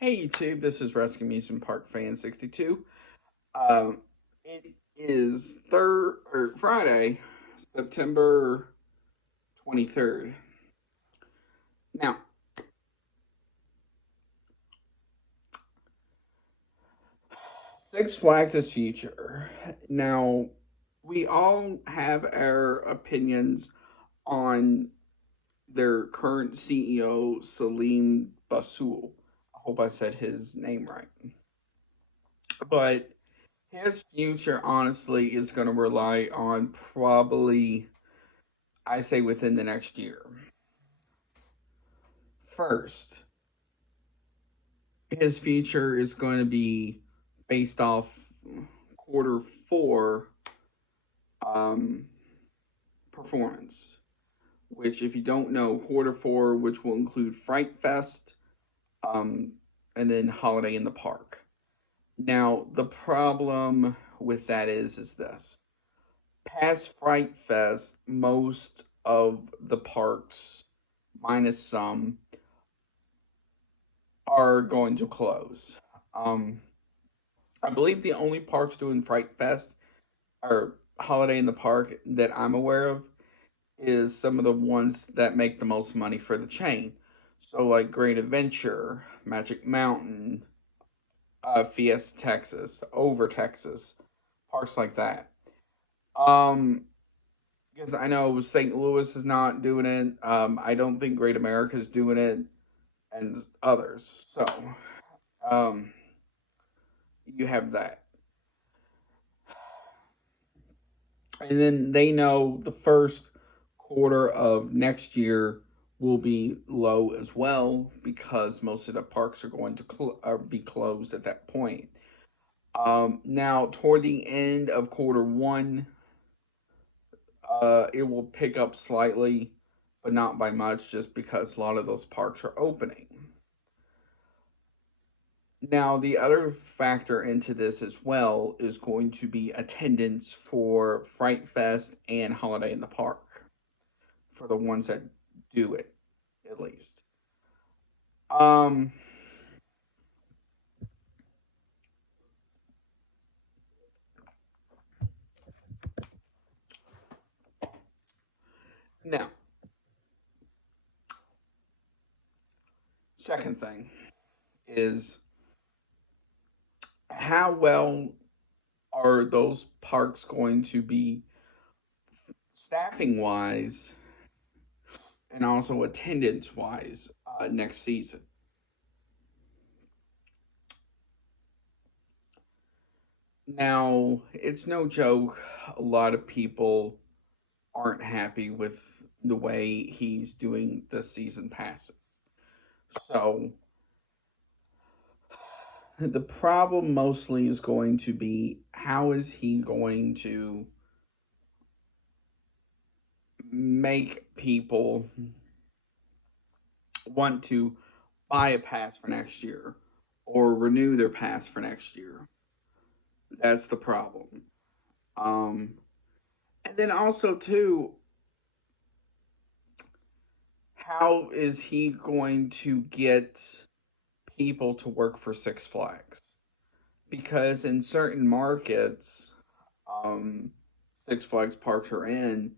Hey YouTube, this is Rescue Amusement Park Fan 62. It is Friday, September 23rd. Now, Six Flags' future. Now, we all have our opinions on their current CEO, Salim Basul. I hope I said his name right. But his future, honestly, is going to rely on probably, I say, within the next year. First, his future is going to be based off quarter four um, performance, which, if you don't know, quarter four, which will include Fright Fest um, and then Holiday in the Park. Now, the problem with that is this. Past Fright Fest, most of the parks, minus some, are going to close. Um, I believe the only parks doing Fright Fest or Holiday in the Park that I'm aware of is some of the ones that make the most money for the chain. So, like Great Adventure, Magic Mountain, Fiesta Texas, Over Texas, parks like that. Um, because I know St. Louis is not doing it. I don't think Great America is doing it, and others. So, um, you have that. And then they know the first quarter of next year will be low as well because most of the parks are going to be closed at that point. Now, toward the end of quarter one, it will pick up slightly, but not by much, just because a lot of those parks are opening. Now, the other factor into this as well is going to be attendance for Fright Fest and Holiday in the Park for the ones that do it, at least. Um, Now, second thing is how well are those parks going to be staffing wise and also attendance wise next season? Now, it's no joke, a lot of people aren't happy with the way he's doing the season passes. So, the problem mostly is going to be how is he going to make people want to buy a pass for next year or renew their pass for next year. That's the problem. Um, and then also too, how is he going to get people to work for Six Flags? Because in certain markets, um, Six Flags parks are in,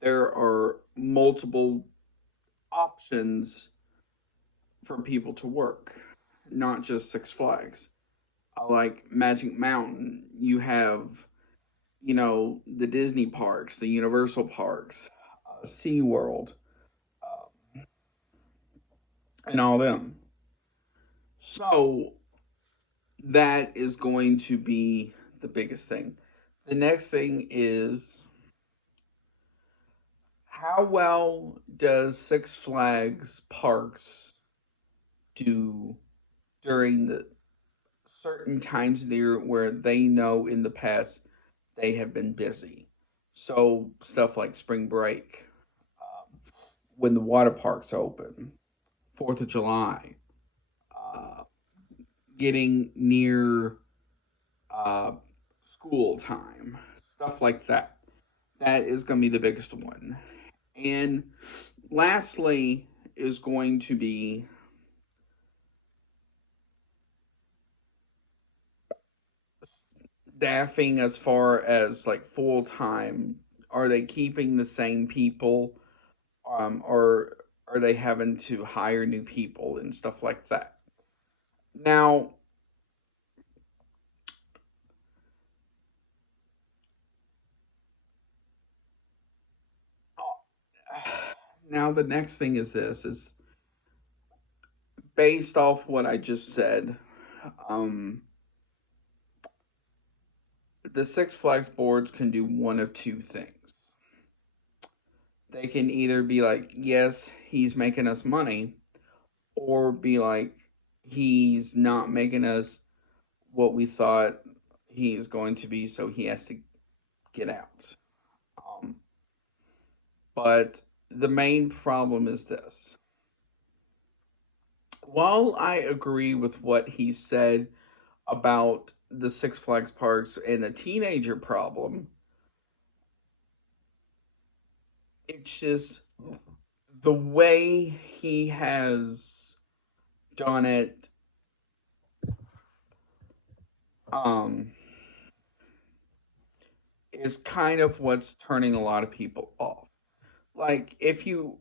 there are multiple options for people to work, not just Six Flags. Like Magic Mountain, you have, the Disney parks, the Universal parks, SeaWorld, and all them. So that is going to be the biggest thing. The next thing is how well does Six Flags parks do during the certain times of the year where they know in the past they have been busy? So stuff like spring break, when the water parks open, 4th of July, uh, getting near uh, school time, stuff like that. That is going to be the biggest one. And lastly, is going to be staffing as far as like full time? Are they keeping the same people, or are they having to hire new people and stuff like that? Now, now the next thing is this is based off what I just said. Um, the Six Flags boards can do one of two things. They can either be like, yes, he's making us money, or be like, he's not making us what we thought he's going to be, so he has to get out. Um, but the main problem is this. While I agree with what he said about the Six Flags parks and the teenager problem, it's just the way he has done it. Um, is kind of what's turning a lot of people off. Like, if you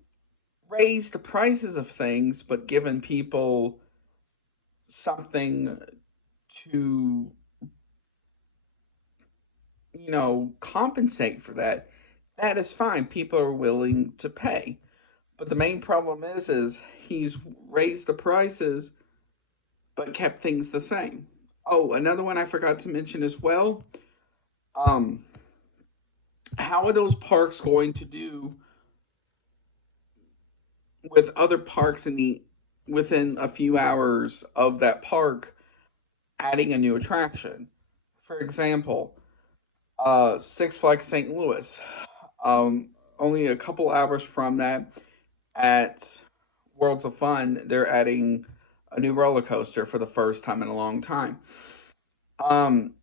raise the prices of things, but giving people something to, compensate for that, that is fine. People are willing to pay. But the main problem is he's raised the prices, but kept things the same. Oh, another one I forgot to mention as well. Um, how are those parks going to do with other parks within a few hours of that park adding a new attraction? For example, Six Flags St. Louis. Um, Only a couple hours from that, at Worlds of Fun, they're adding a new roller coaster for the first time in a long time. Um,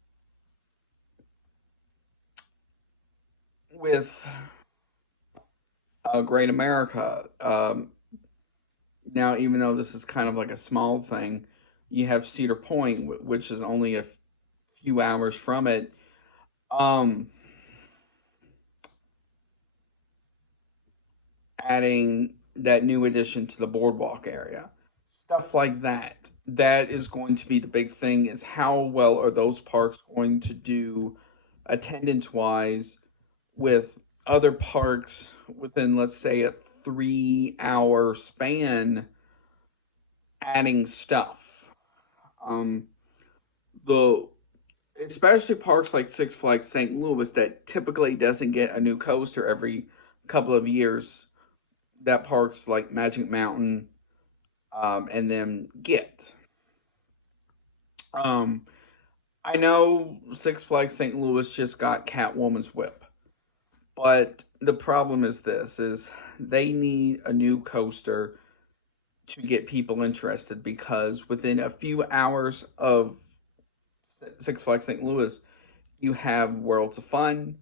with Great America, now even though this is kind of like a small thing, you have Cedar Point, which is only a few hours from it. Um, Adding that new addition to the boardwalk area, stuff like that. That is going to be the big thing, is how well are those parks going to do attendance wise with other parks within, let's say, a 3 hour span adding stuff. Um, the Especially parks like Six Flags St. Louis that typically doesn't get a new coaster every couple of years. That parks like Magic Mountain, and then get. Um, I know Six Flags St. Louis just got Catwoman's Whip, but the problem is this: is they need a new coaster to get people interested, because within a few hours of Six Flags St. Louis, you have Worlds of Fun,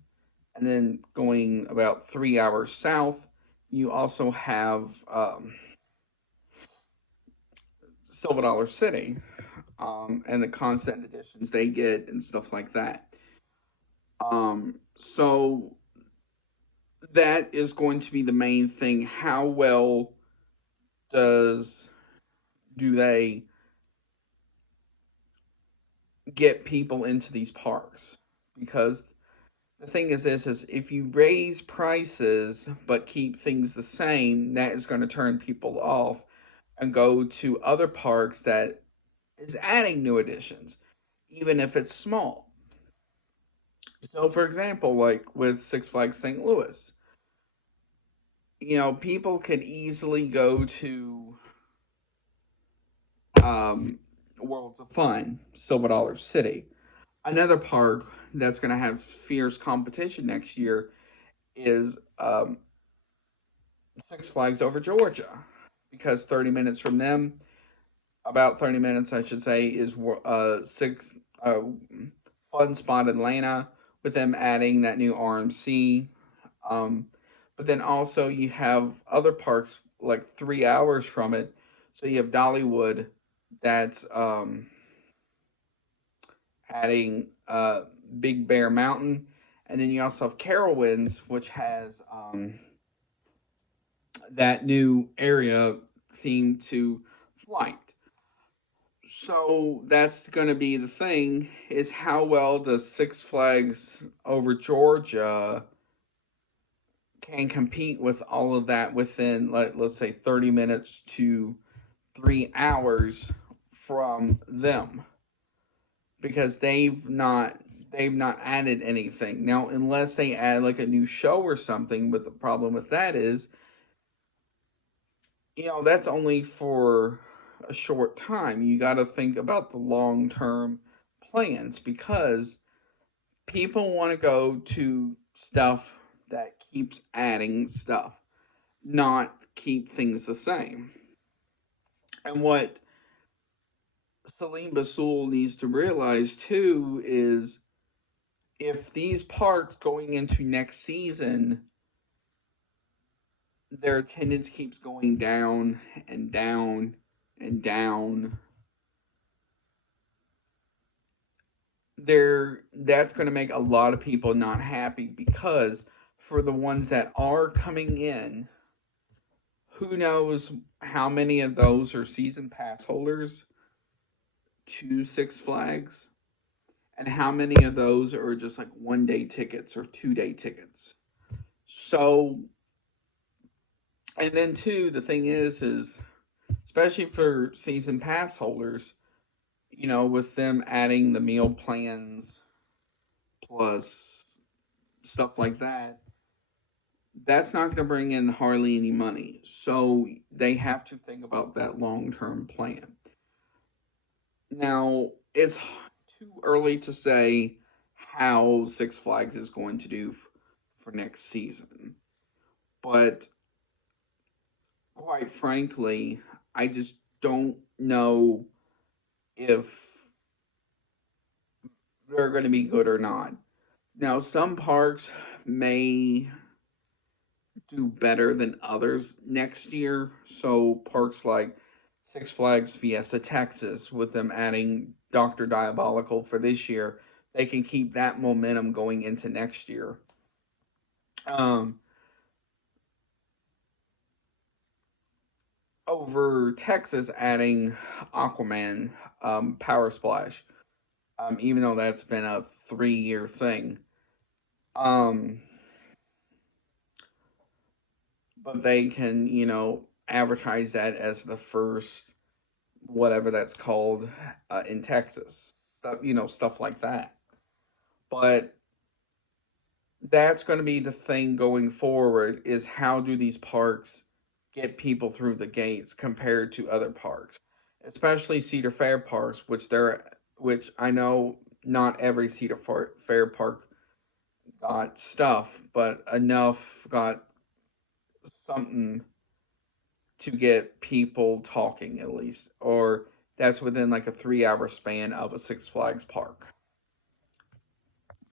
and then going about 3 hours south, you also have Silver Dollar City, and the constant additions they get and stuff like that. So that is going to be the main thing. How well does do they get people into these parks? Because the thing is this is if you raise prices but keep things the same, that is going to turn people off and go to other parks that is adding new additions, even if it's small. So, for example, like with Six Flags St. Louis, people can easily go to um, Worlds of Fun, Silver Dollar City. Another park that's going to have fierce competition next year is Six Flags Over Georgia, because 30 minutes from them, about 30 minutes, I should say, is Six uh, Fun Spot Atlanta, with them adding that new RMC. Um, but then also you have other parks like 3 hours from it. So you have Dollywood, that's adding Big Bear Mountain, and then you also have Carowinds, which has that new area themed to flight. So that's going to be the thing: is how well does Six Flags Over Georgia can compete with all of that within, let's say, 30 minutes to 3 hours from them, because they've not added anything now, unless they add like a new show or something. But the problem with that is, that's only for a short time. You got to think about the long term plans, because people want to go to stuff that keeps adding stuff, not keep things the same. And what Salim Basul needs to realize too is, if these parks going into next season, their attendance keeps going down and down and down, that's going to make a lot of people not happy, because for the ones that are coming in, who knows how many of those are season pass holders to Six Flags, and how many of those are just like 1 day tickets or 2 day tickets. So, and then too, the thing is especially for season pass holders, with them adding the meal plans plus stuff like that, that's not going to bring in hardly any money. So they have to think about that long term plan. Now, it's too early to say how Six Flags is going to do for next season. But quite frankly, I just don't know if they're going to be good or not. Now, some parks may do better than others next year. So, parks like Six Flags Fiesta Texas, with them adding Dr. Diabolical for this year, they can keep that momentum going into next year. Um, Over Texas adding Aquaman, Power Splash, even though that's been a 3 year thing. Um, but they can, advertise that as the first, whatever that's called, in Texas, stuff like that. But that's going to be the thing going forward: is how do these parks get people through the gates compared to other parks, especially Cedar Fair parks, which I know not every Cedar Fair park got stuff, but enough got something to get people talking, at least, or that's within like a 3 hour span of a Six Flags park.